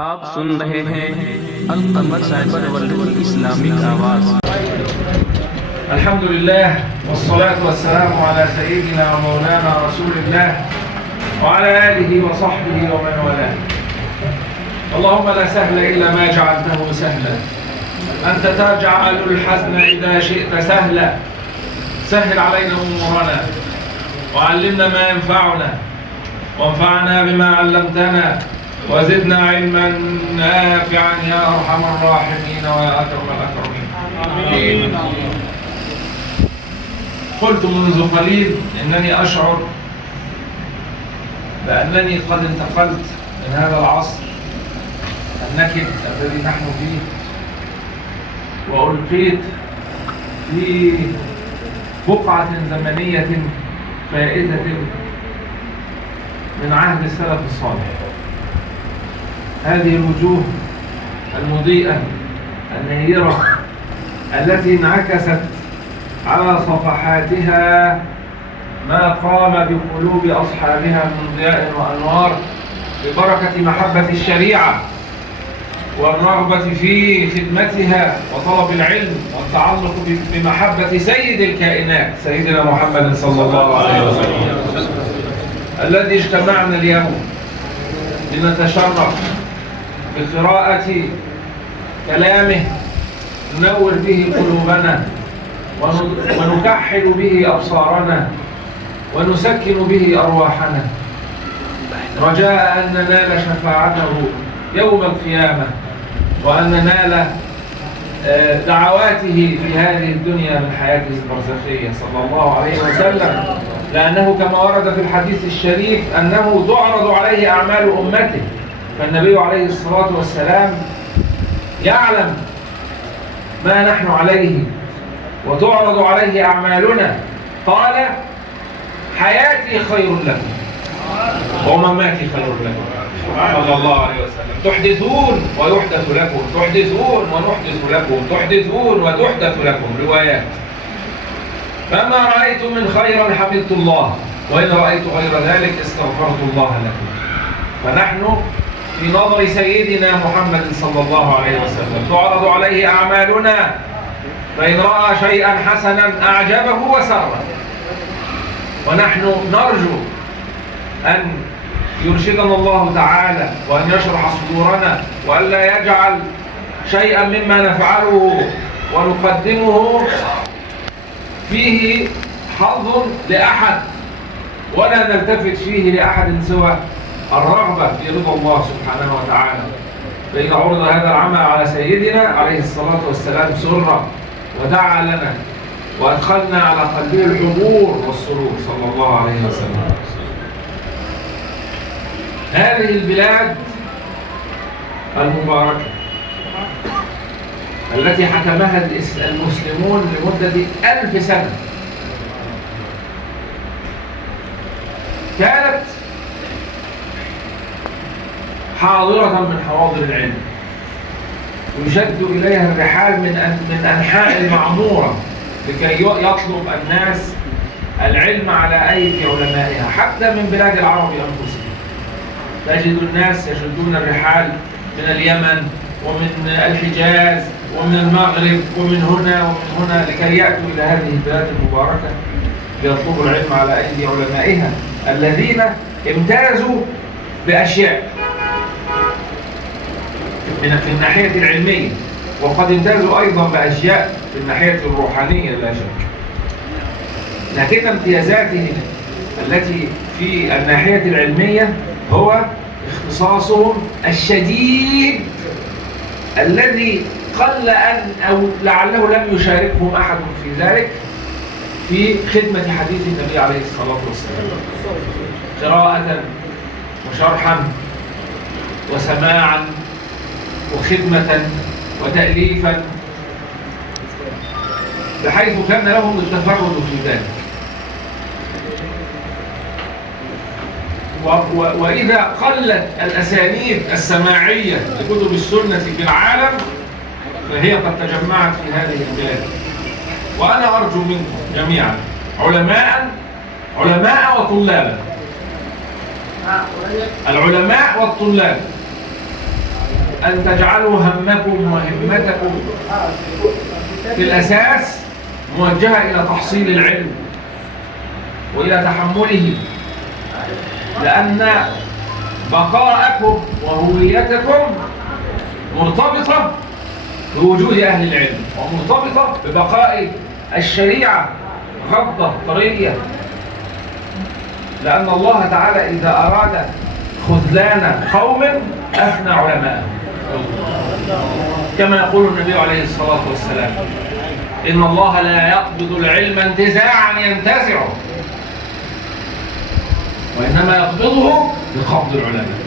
आप सुन रहे हैं अल कमर साइबर वर्ल्ड की इस्लामिक आवाज़। अल्हम्दुलिल्लाह वस्सलातु वस्सलामु अला सय्यिदिना व मौलाना रसूलिल्लाह व अला आलिहि व सहबिहि व मन वालाह। अल्लाहुम्मा ला सहला इल्ला मा जअलताहु सहला अंत तजअलुल हज़ना इज़ा शि'ता सहला सह्हिल अलैना उमूरना व अल्लिमना मा यंफa'una وانفعنا بما علمتنا وزدنا علما نافعا يا أرحم الراحمين ويا أكرم الأكرمين. آمين. قلت منذ قليل إنني أشعر بأنني قد انتقلت من هذا العصر النكد الذي نحن فيه وألقيت في بقعة زمنية فائدة من عهد السلف الصالح. هذه الوجوه المضيئة النيرة التي انعكست على صفحاتها ما قام بقلوب أصحابها من ضياء وأنوار ببركة محبة الشريعة والرغبة في خدمتها وطلب العلم والتعلق بمحبة سيد الكائنات سيدنا محمد صلى الله عليه وسلم الذي اجتمعنا اليوم لنتشرف بقراءة كلامه ننور به قلوبنا ونكحل به أبصارنا ونسكن به أرواحنا رجاء أن ننال شفاعته يوم القيامة وأن ننال دعواته في هذه الدنيا من حياته البرزخية صلى الله عليه وسلم، لأنه كما ورد في الحديث الشريف أنه تعرض عليه أعمال أمته، فالنبي عليه الصلاة والسلام يعلم ما نحن عليه وتعرض عليه أعمالنا. قال: حياتي خير لكم ومماتي خير لكم صلى الله عليه وسلم. تحدثون ويحدث لكم، تحدثون ونحدث لكم، تحدثون وتحدث لكم. روايات. فما رأيت من خيرا حمدت الله وإن رأيت غير ذلك استغفرت الله لكم. فنحن في نظر سيدنا محمد صلى الله عليه وسلم تعرض عليه أعمالنا، فإن رأى شيئا حسنا أعجبه وسره، ونحن نرجو أن يرشدنا الله تعالى وأن يشرح صدورنا وأن لا يجعل شيئا مما نفعله ونقدمه فيه حظ لأحد ولا نلتفت فيه لأحد سوى الرغبة في رضا الله سبحانه وتعالى. فإن عرض هذا العمل على سيدنا عليه الصلاة والسلام سرا ودعا لنا وأدخلنا على قلبه الحضور والسرور صلى الله عليه وسلم. هذه البلاد المباركة التي حكمها المسلمون لمدة 1000 سنة كانت حاضرة من حواضر العلم، يشد إليها الرحال من أنحاء المعمورة لكي يطلب الناس العلم على أيدي علمائها، حتى من بلاد العرب أنفسهم. تجد الناس يشدون الرحال من اليمن ومن الحجاز ومن المغرب ومن هنا ومن هنا لكي يأتوا إلى هذه البلاد المباركة ليطلبوا العلم على أيدي علمائها الذين امتازوا بأشياء في الناحية العلمية، وقد امتازوا أيضا بأشياء في الناحية الروحانية لا شك. لكن امتيازاتهم التي في الناحية العلمية هو اختصاصهم الشديد الذي قل أن أو لعله لم يشاركهم أحد في ذلك في خدمة حديث النبي عليه الصلاة والسلام، قراءة وشرحا وسماعا وخدمة وتأليفا، بحيث كان لهم التفرد في ذلك. وإذا قلت الأسانيد السماعية لكتب السنة في العالم فهي قد تجمعت في هذه البلاد. وأنا أرجو منكم جميعا علماء وطلابا، العلماء والطلاب أن تجعلوا همكم وهمتكم في الأساس موجهة إلى تحصيل العلم وإلى تحمله، لأن بقاءكم وهويتكم مرتبطة بوجود أهل العلم، ومرتبطة ببقاء الشريعة غضة طرية، لأن الله تعالى إذا أراد خذلان قوم أثنى علماءه، كما يقول النبي عليه الصلاة والسلام: إن الله لا يقبض العلم انتزاعا ينتزعه، وإنما يقبضه بقبض العلماء.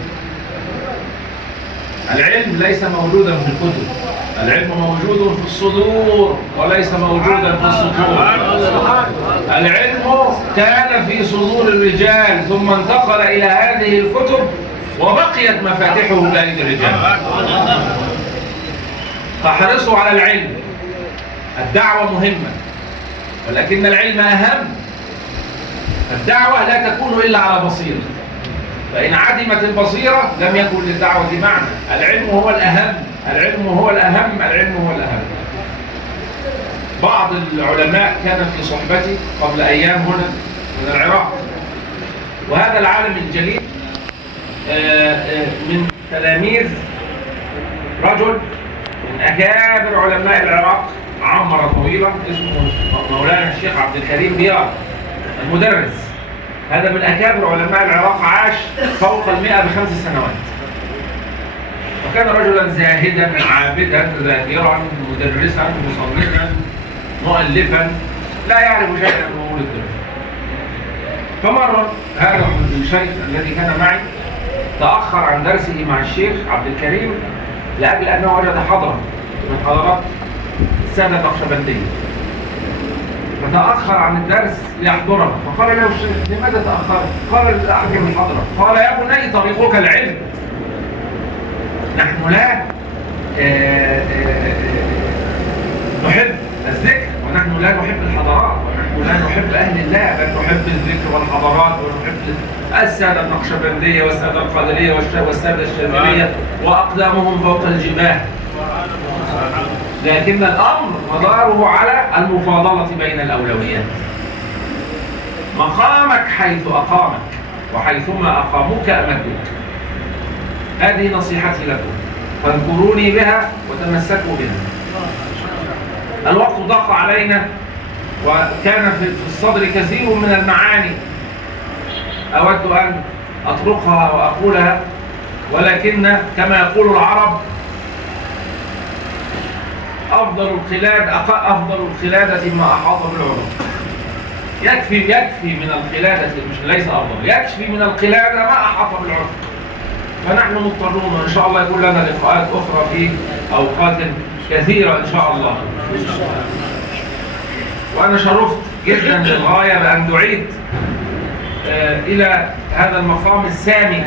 العلم ليس موجودا في الكتب، العلم موجود في الصدور وليس موجودا في السطور. العلم كان في صدور الرجال ثم انتقل إلى هذه الكتب وبقيت مفاتيحه بأيدي الرجال. فاحرصوا على العلم. الدعوة مهمة ولكن العلم أهم. الدعوة لا تكون إلا على بصيرة، فإن عدمت البصيرة لم يكن للدعوة معنى. العلم هو الأهم، العلم هو الأهم، العلم هو الأهم. بعض العلماء كان في صحبتي قبل أيام هنا من العراق، وهذا العالم الجليل من تلاميذ رجل من أكابر علماء العراق عمر طويلة، اسمه مولانا الشيخ عبد الكريم بيار المدرس. هذا من أكابر علماء العراق، عاش فوق 100 ب5 سنوات، وكان رجلا زاهدا عابدا ذاكرا مدرسا مصنفا مؤلفا لا يعرف شيئا من امور الدنيا. فمر هذا الشيخ الذي كان معي تأخر عن درسه مع الشيخ عبد الكريم لأجل أنه وجد حضرة من حضرات السادة النقشبندية، فتأخر عن الدرس ليحضره. فقال له الشيخ: لماذا تأخرت؟ قال: لأحجم الحضرة. قال: يا بني طريقك العلم، نحن لا نحب الذكر، ونحن لا نحب الحضارات، ونحن لا نحب أهل الله، بل نحب الذكر والحضارات، ونحب السادة النقشبندية والسادة القادرية والسادة الشاذلية وأقدامهم فوق الجباه. لكن الأمر مداره على المفاضلة بين الأولويات. مقامك حيث أقامك، وحيثما أقاموك أمدوك. هذه نصيحتي لكم، فاذكروني بها وتمسكوا بها. الوقت ضاق علينا، وكان في الصدر كثير من المعاني أود أن أطرقها وأقولها، ولكن كما يقول العرب: أفضل القلادة ما أحاط بالعروق. يكفي من القلادة، مش ليس أفضل، يكفي من القلادة ما أحاط بالعروق. فنحن مضطرون، وإن شاء الله يكون لنا لقاءات أخرى في أوقات كثيرة إن شاء الله. وأنا شرفت جدا للغاية بأن دعيت إلى هذا المقام السامي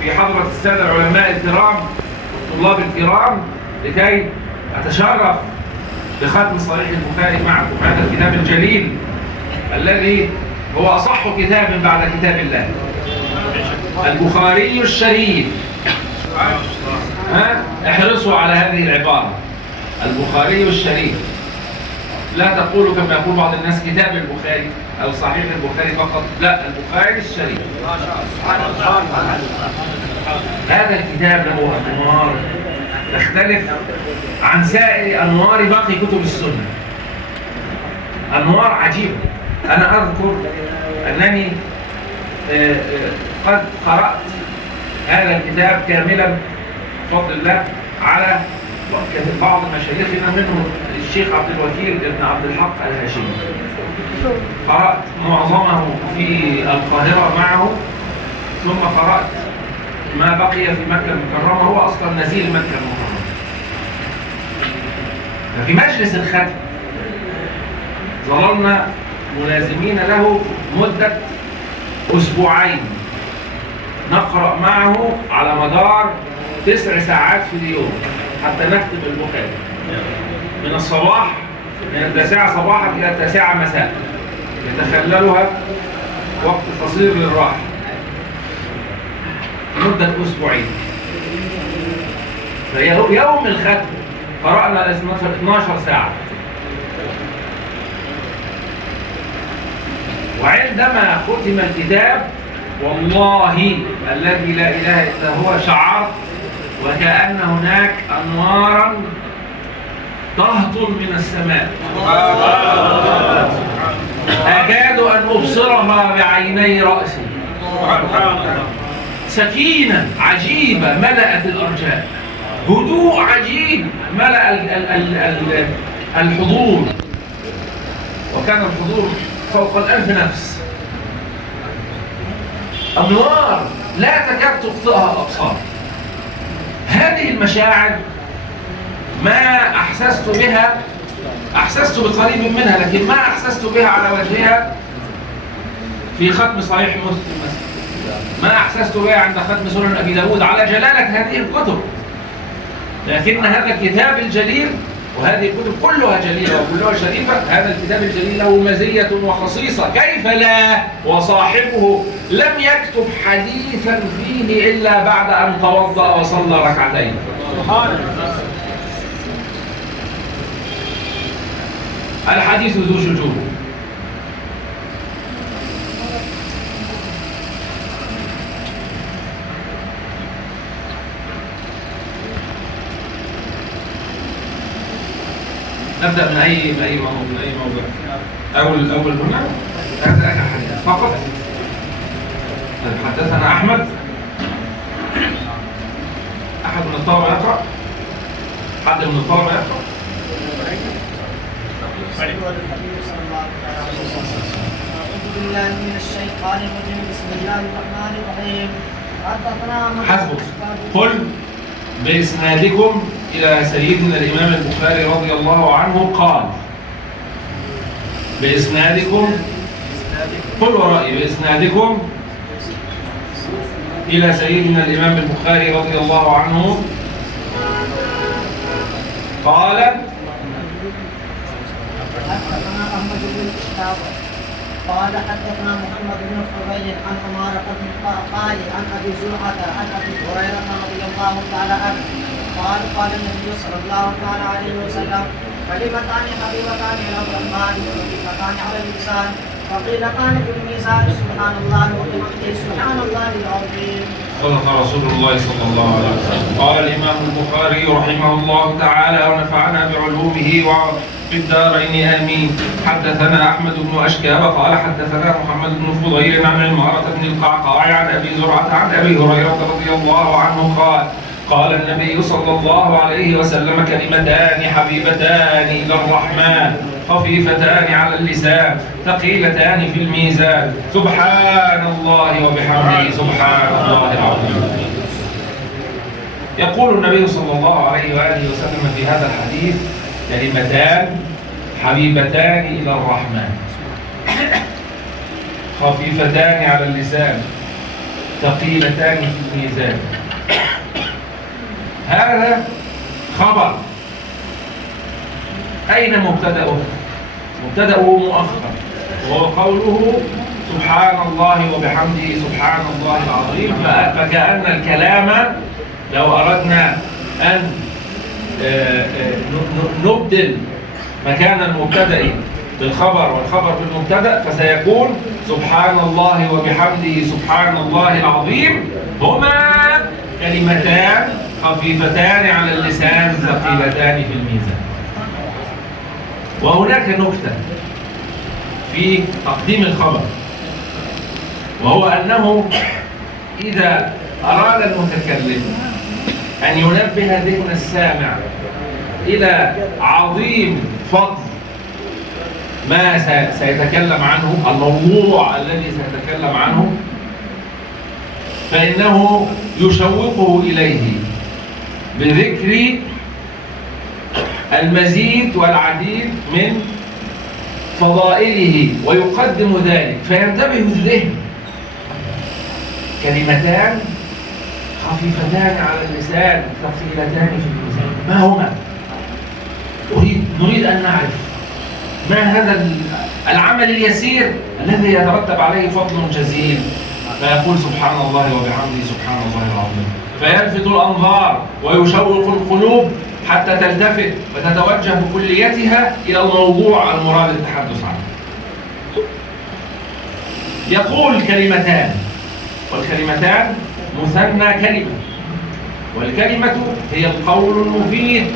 في حضرة السادة العلماء الكرام والطلاب الكرام، لكي أتشرف بختم صحيح البخاري معكم، هذا الكتاب الجليل الذي هو أصح كتاب بعد كتاب الله، البخاري الشريف. احرصوا على هذه العبارة، البخاري الشريف. لا تقولوا كما يقول بعض الناس كتاب البخاري أو صحيح البخاري فقط، لا، البخاري الشريف. هذا الكتاب له أنوار تختلف عن سائر أنوار باقي كتب السنة، أنوار عجيبة. أنا أذكر أنني قد قرأت هذا الكتاب كاملا بفضل الله على بعض مشايخنا، منهم الشيخ عبد الوكيل ابن عبد الحق الهاشمي. قرأت معظمه في القاهرة معه، ثم قرأت ما بقي في مكة المكرمة، هو أصلا نزيل مكة المكرمة. ففي مجلس الختم ظللنا ملازمين له مدة أسبوعين نقرأ معه على مدار 9 ساعات في اليوم حتى نختم البخاري، من الصباح، من 9 صباحا إلى 9 مساء، يتخللها وقت قصير للراحة مدة أسبوعين. يوم الختم قرأنا 12 ساعة. وعندما ختم الكتاب والله الذي لا إله إلا هو شعرت وكأن هناك أنوارا تهطل من السماء أكاد أن أبصرها بعيني رأسي. سكينة عجيبة ملأت الأرجاء، هدوء عجيب ملأ الحضور، وكان الحضور فوق 1000 نفس. أنوار لا تكاد تخطئها الأبصار. هذه المشاعر ما أحسست بقريب منها، لكن ما أحسست بها على وجهها في ختم صحيح مسلم مثلا، ما أحسست بها عند ختم سنن أبي داود على جلالة هذه الكتب. لكن هذا الكتاب الجليل، وهذه الكتب كلها جليلة وكلها شريفة، هذا الكتاب الجليل له مزية وخصيصة كيف لا، وصاحبه لم يكتب حديثا فيه إلا بعد أن توضأ وصلى ركعتين. الحديث ذو شجون. نبدأ من أي موضوع؟ أول هنا هذا آخر حديث فقط. حدثنا أحمد. أحد من الطلبة يقرأ؟ حد من الطلبة يقرأ؟ أعوذ بالله من الشيطان الرجيم. بسم الله الرحمن الرحيم. حسبك. قل بإسنادكم إلى سيدنا الإمام البخاري رضي الله عنه قال. بإسنادكم، قل ورائي، بإسنادكم إلى سيدنا الإمام البخاري رضي الله عنه قال. حدثنا أحمد بن إسحاق قال حدثنا محمد بن فضيل عن عمارة بن قال عن أبي زرعة عن أبي هريرة رضي الله تعالى عنه قال قال النبي صلى الله تعالى عليه وسلم: كلمتان حبيبتان إلى الرحمن وخفيفتان على اللسان ثقيلتان في الميزان سبحان الله وبحمده سبحان الله العظيم. صدق رسول الله صلى الله عليه وسلم. قال الإمام البخاري رحمه الله تعالى ونفعنا بعلومه وفي الدارين آمين. حدثنا أحمد بن أشكاب قال حدثنا محمد بن فضيل عن عمارة بن القعقاع عن أبي زرعة عن أبي هريرة رضي الله عنه قال قال النبي صلى الله عليه وسلم: كلمتان حبيبتان إلى الرحمن خفيفتان على اللسان ثقيلتان في الميزان سبحان الله وبحمده سبحان الله العظيم. يقول النبي صلى الله عليه وآله وسلم في هذا الحديث: كلمتان حبيبتان إلى الرحمن خفيفتان على اللسان ثقيلتان في الميزان. هذا خبر. أين مبتدأه؟ مبتدأه مؤخر، وهو قوله سبحان الله وبحمده سبحان الله العظيم. فكأن الكلام لو أردنا أن نبدل مكان المبتدأ بالخبر والخبر بالمبتدأ فسيكون سبحان الله وبحمده سبحان الله العظيم هما كلمتان خفيفتان على اللسان ثقيلتان في الميزان. وهناك نكتة في تقديم الخبر، وهو أنه إذا أراد المتكلم أن ينبه ذهن السامع إلى عظيم فضل ما سيتكلم عنه، الموضوع الذي سيتكلم عنه، فإنه يشوقه إليه بذكر المزيد والعديد من فضائله ويقدم ذلك فينتبه الذهن. كلمتان خفيفتان على اللسان ثقيلتان في الميزان، ما هما؟ نريد أن نعرف ما هذا العمل اليسير الذي يترتب عليه فضل جزيل. فيقول سبحان الله وبحمده سبحان الله العظيم، فيلفت الأنظار ويشوق القلوب حتى تلتفت وتتوجه بكليتها إلى الموضوع المراد التحدث عنه. يقول كلمتان، والكلمتان مثنى كلمة، والكلمة هي القول المفيد.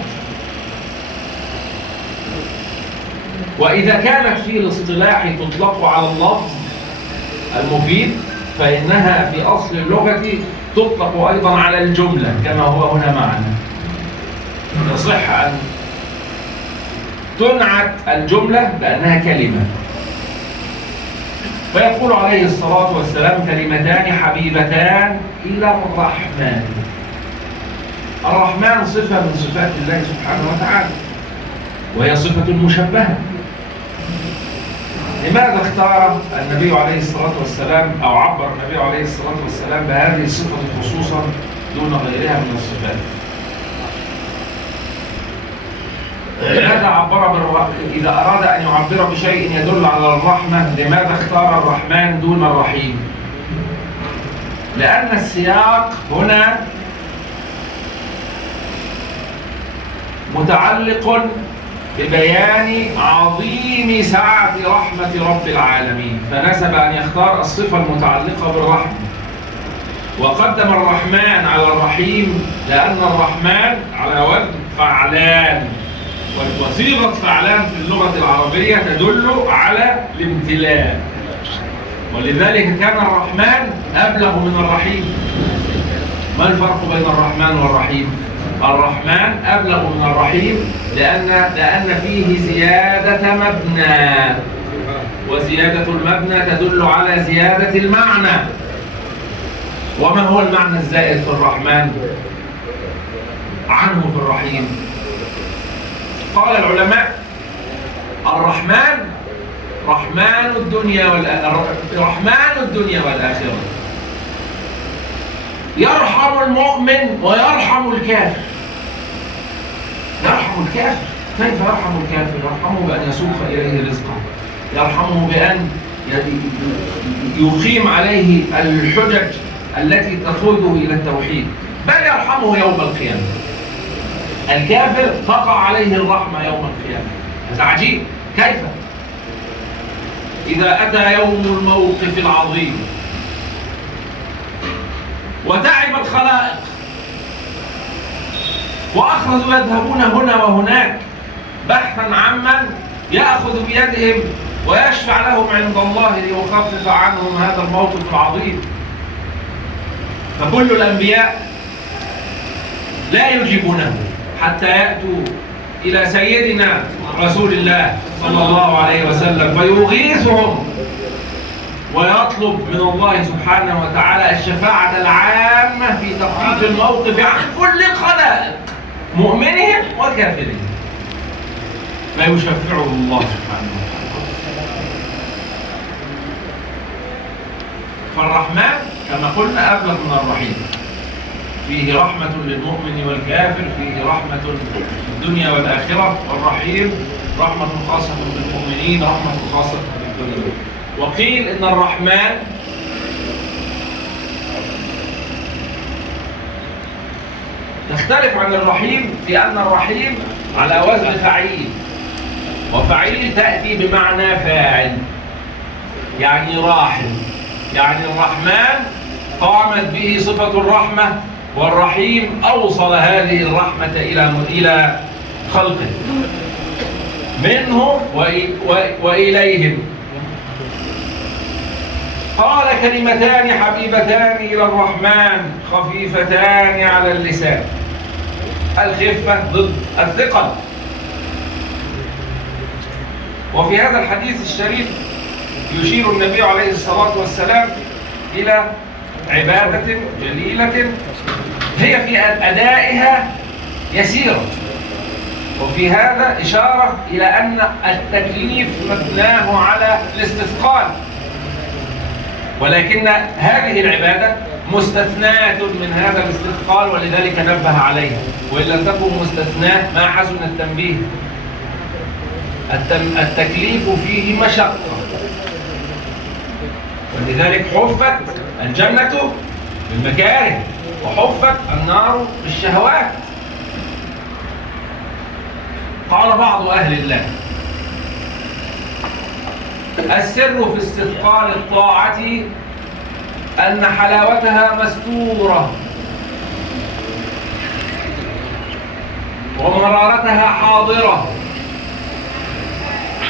وإذا كانت في الاصطلاح تطلق على اللفظ المفيد فإنها في أصل اللغة تطلق أيضا على الجملة كما هو هنا معنا. يصح أن تنعت الجملة بأنها كلمة. فيقول عليه الصلاة والسلام: كلمتان حبيبتان إلى الرحمن. الرحمن صفة من صفات الله سبحانه وتعالى، وهي صفة مشبهة. لماذا اختار النبي عليه الصلاة والسلام أو عبر النبي عليه الصلاة والسلام بهذه الصفة خصوصا دون غيرها من الصفات؟ لماذا عبر إذا أراد أن يعبر بشيء يدل على الرحمة لماذا اختار الرحمن دون الرحيم؟ لأن السياق هنا متعلق ببيان عظيم سعة رحمة رب العالمين، فنسب أن يختار الصفة المتعلقة بالرحمة وقدم الرحمن على الرحيم، لأن الرحمن على وزن فعلان، وصيغة فعلان في اللغة العربية تدل على الامتلاء، ولذلك كان الرحمن أبلغ من الرحيم. ما الفرق بين الرحمن والرحيم؟ الرحمن أبلغ من الرحيم لأن فيه زيادة مبنى، وزيادة المبنى تدل على زيادة المعنى. وما هو المعنى الزائد في الرحمن عنه في الرحيم؟ قال العلماء: الرحمن رحمن الدنيا والآخرة، يرحم المؤمن ويرحم الكافر. يرحم الكافر، كيف يرحم الكافر؟ يرحمه بأن يسوق إليه رزقه، يرحمه بأن يقيم عليه الحجج التي تقوده إلى التوحيد، بل يرحمه يوم القيامة. الكافر تقع عليه الرحمة يوم القيامة. هذا عجيب. كيف؟ إذا أتى يوم الموقف العظيم وتعب الخلائق وأخرجوا يذهبون هنا وهناك بحثا عمن يأخذ بيدهم ويشفع لهم عند الله ليخفف عنهم هذا الموقف العظيم، فكل الأنبياء لا يجيبونه حتى يأتوا إلى سيدنا رسول الله صلى الله عليه وسلم فيغيثهم ويطلب من الله سبحانه وتعالى الشفاعة العامة في تخفيف الموقف عن كل الخلائق مؤمنهم وكافرهم، فيشفعه الله سبحانه وتعالى. فالرحمن كما قلنا أبلغ من الرحيم، فيه رحمة للمؤمن والكافر، فيه رحمة في الدنيا والآخرة، والرحيم رحمة خاصة بالمؤمنين، رحمة خاصة بالدنيا. وقيل إن الرحمن يختلف عن الرحيم في أن الرحيم على وزن فعيل، وفعيل تأتي بمعنى فاعل، يعني راحم، يعني الرحمن قامت به صفة الرحمة، والرحيم أوصل هذه الرحمة إلى خلقه منه وإليهم. قال: كلمتان حبيبتان إلى الرحمن خفيفتان على اللسان. الخفة ضد الثقل. وفي هذا الحديث الشريف يشير النبي عليه الصلاة والسلام إلى عبادة جليلة هي في أدائها يسيرة، وفي هذا إشارة إلى أن التكليف مبناه على الاستثقال، ولكن هذه العبادة مستثناة من هذا الاستثقال، ولذلك نبه عليها، وإن لم تكن مستثناة ما حسن التنبيه. التكليف فيه مشقة، ولذلك حفت الجنة بالمكاره، وحفت النار بالشهوات. قال بعض أهل الله: السر في استثقال الطاعة أن حلاوتها مستورة ومرارتها حاضرة،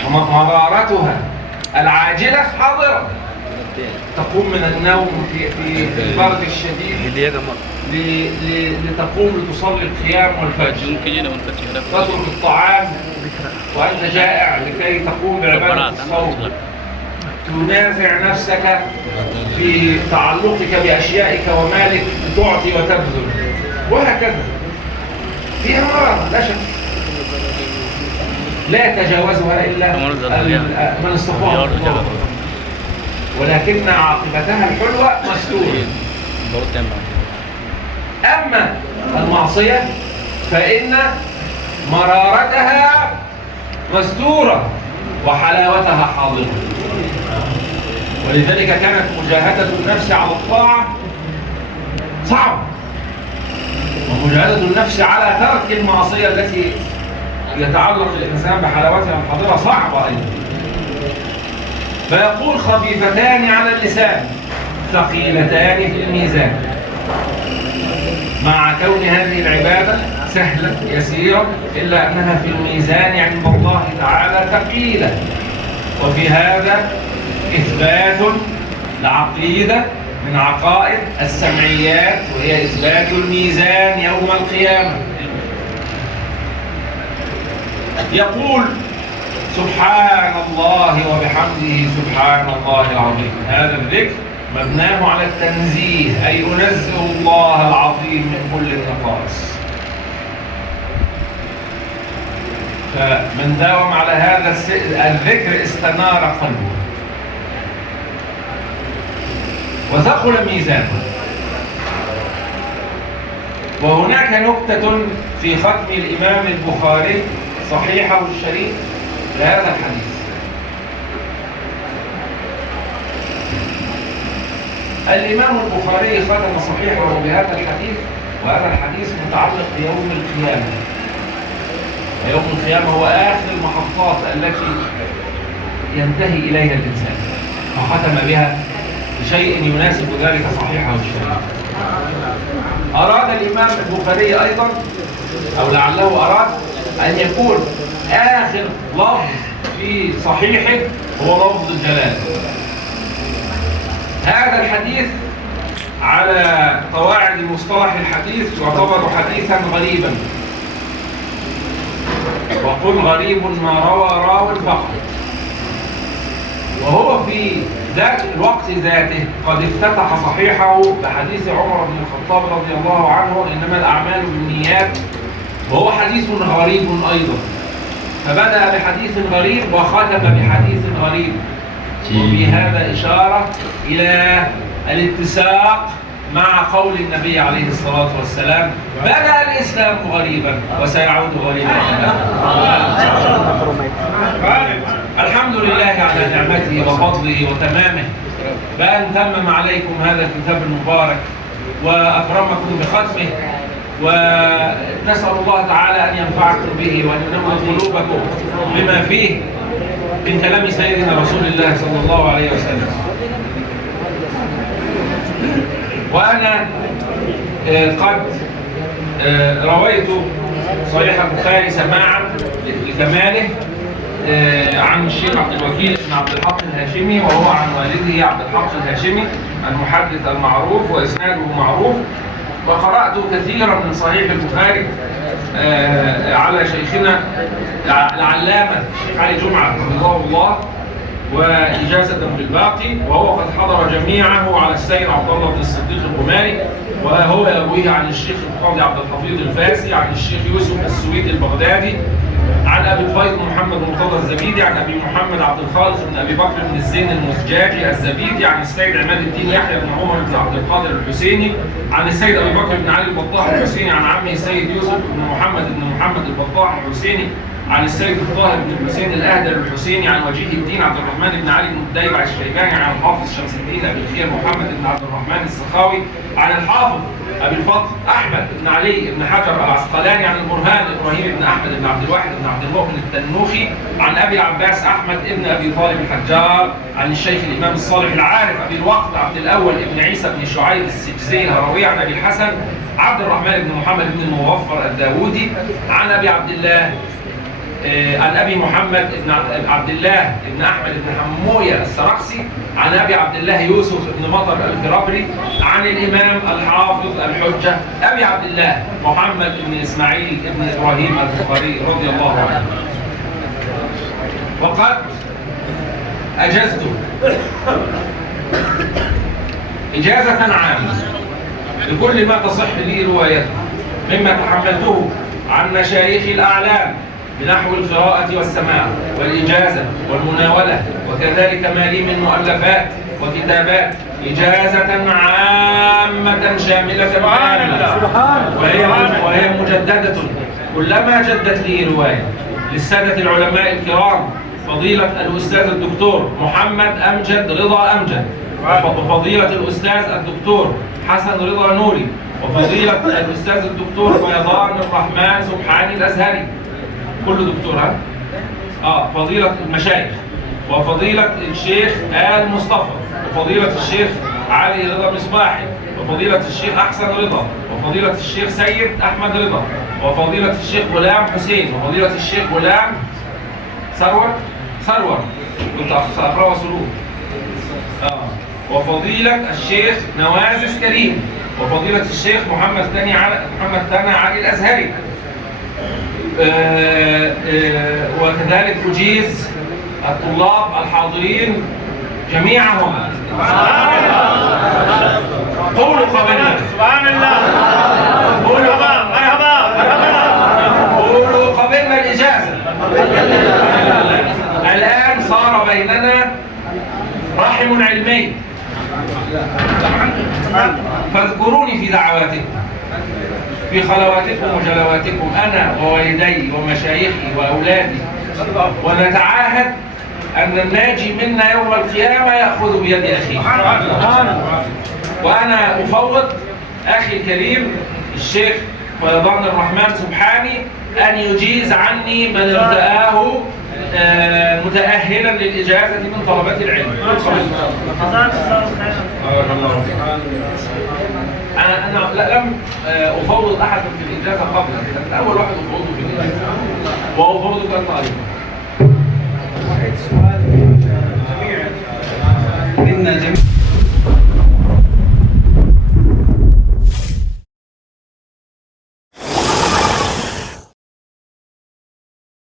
ومرارتها العاجلة حاضرة. تقوم من النوم في البرد الشديد لتقوم لتصلي القيام والفجر، تترك الطعام وأنت جائع لكي تقوم بعبادة الصوم، تنازع نفسك في تعلقك بأشيائك ومالك، تعطي وتبذل، وهكذا. فيها مرض لا شك لا يتجاوزها إلا من استطاع الله، ولكن عاقبتها الحلوة مستورة. أما المعصية فإن مرارتها مستورة وحلاوتها حاضرة، ولذلك كانت مجاهدة النفس على الطاعة صعبة، ومجاهدة النفس على ترك المعصية التي يتعلق الإنسان بحلاوتها الحاضرة صعبة أيضا. فيقول: خفيفتان على اللسان ثقيلتان في الميزان. مع كون هذه العبادة سهلة يسيرة، إلا أنها في الميزان عند الله تعالى ثقيلة. وفي هذا إثبات لعقيدة من عقائد السمعيات، وهي إثبات الميزان يوم القيامة. يقول: سبحان الله وبحمده سبحان الله العظيم. هذا الذكر مبناه على التنزيه، أي أنزه الله العظيم من كل النقائص. فمن داوم على هذا الذكر استنار قلبه وثقل ميزانه. وهناك نكتة في ختم الإمام البخاري صحيحه الشريف لهذا الحديث. الإمام البخاري ختم صحيحه بهذا الحديث، وهذا الحديث متعلق بيوم القيامة. يوم القيامة هو آخر المحطات التي ينتهي إليها الإنسان، وختم بها بشيء يناسب ذلك صحيحه الشريف. أراد الإمام البخاري أيضا، أو لعله أراد أن يكون آخر لفظ في صحيحه هو لفظ الجلال. هذا الحديث على قواعد مصطلح الحديث يعتبر حديثا غريبا، وقل غريب ما روى راو فقط. وهو في ذات الوقت ذاته قد افتتح صحيحه بحديث عمر بن الخطاب رضي الله عنه: إنما الأعمال بالنيات، وهو حديث غريب أيضا. فبدأ بحديث غريب وختم بحديث غريب، وفي هذا إشارة إلى الاتساق مع قول النبي عليه الصلاة والسلام: بدأ الإسلام غريبا وسيعود غريبا. الحمد لله على نعمته وفضله وتمامه بأن تمم عليكم هذا الكتاب المبارك وأكرمكم بختمه، ونسأل الله تعالى أن ينفعكم به وأن ينور قلوبكم بما فيه من كلام سيدنا رسول الله صلى الله عليه وسلم. وأنا قد رويت صحيح البخاري سماعا لكماله عن الشيخ عبد الوكيل بن عبد الحق الهاشمي، وهو عن والده عبد الحق الهاشمي المحدث المعروف وإسناده معروف. وقرأت كثيرا من صحيح البخاري على شيخنا العلامة الشيخ علي جمعة رحمه الله وإجازة بالباقي، وهو قد حضر جميعه على السيد عبد الله بن الصديق الغماري، وهو يرويه عن الشيخ القاضي عبد الحفيظ الفاسي، عن الشيخ يوسف السويدي البغدادي، عن أبي الفيض محمد مرتضى الزبيدي، عن أبي محمد عبد الخالق بن أبي بكر بن الزين المزجاجي الزبيدي، عن السيد عماد الدين يحيى بن عمر بن عبد القادر الحسيني، عن السيد أبي بكر بن علي البطاح الحسيني، عن عمه السيد يوسف بن محمد البطاح الحسيني، عن السيد الطاهر بن الحسين الأهدل الحسيني عن وجيه الدين عبد الرحمن بن علي بن الديبع الشيباني عن الحافظ شمس الدين أبي الخير محمد بن عبد الرحمن السخاوي عن الحافظ أبي الفضل أحمد بن علي بن حجر العسقلاني عن البرهان إبراهيم بن أحمد بن عبد الواحد بن عبد المؤمن التنوخي عن أبي العباس أحمد بن أبي طالب الحجار عن الشيخ الإمام الصالح العارف أبي الوقت عبد الأول بن عيسى بن شعيب السجزي الهروي عن أبي الحسن عبد الرحمن بن محمد بن الموفر الداودي عن أبي عبد الله عن أبي محمد بن عبد الله بن أحمد بن حموية السرخسي عن أبي عبد الله يوسف بن مطر الفرابري عن الإمام الحافظ الحجة أبي عبد الله محمد بن إسماعيل بن إبراهيم البخاري رضي الله عنه. وقد أجزت إجازة عامة لكل ما تصح لي روايته مما تحملته عن مشايخ الأعلام بنحو القراءة والسماع والإجازة والمناولة، وكذلك ما لي من مؤلفات وكتابات إجازة عامة شاملة وهي مجددة كلما جدت لي رواية للسادة العلماء الكرام فضيلة الأستاذ الدكتور محمد أمجد رضا أمجد، وفضيلة الأستاذ الدكتور حسن رضا نوري، وفضيلة الأستاذ الدكتور فيضان الرحمن سبحاني الأزهري، كل دكتور فضيلة المشايخ، وفضيلة الشيخ آل مصطفى، وفضيلة الشيخ علي رضا مصباحي، وفضيلة الشيخ أحسن رضا، وفضيلة الشيخ سيد أحمد رضا، وفضيلة الشيخ غلام حسين، وفضيلة الشيخ غلام ثروت كنت أقرأ سرور، وفضيلة الشيخ نوازس كريم، وفضيلة الشيخ محمد ثاني علي الأزهري، وكذلك أجيز الطلاب الحاضرين جميعهم. قولوا قبلنا سبحان الله، قولوا قبلنا الإجازة. الآن صار بيننا رحم علمي، فاذكروني في دعواتكم في خلواتكم وجلواتكم أنا ووالدي ومشايخي وأولادي، ونتعاهد أن الناجي منا يوم القيامة يأخذ بيد أخيه. وأنا أفوض أخي الكريم الشيخ فيضان الرحمن سبحاني أن يجيز عني من ارتآه متأهلا للإجازة من طلبة العلم. أنا لم أفوض أحد في الإجازة قبل، كنت أول واحد أفوضه في الإجازة وأفوضك أنت أيضا. واحد سؤال جميع منا جميعا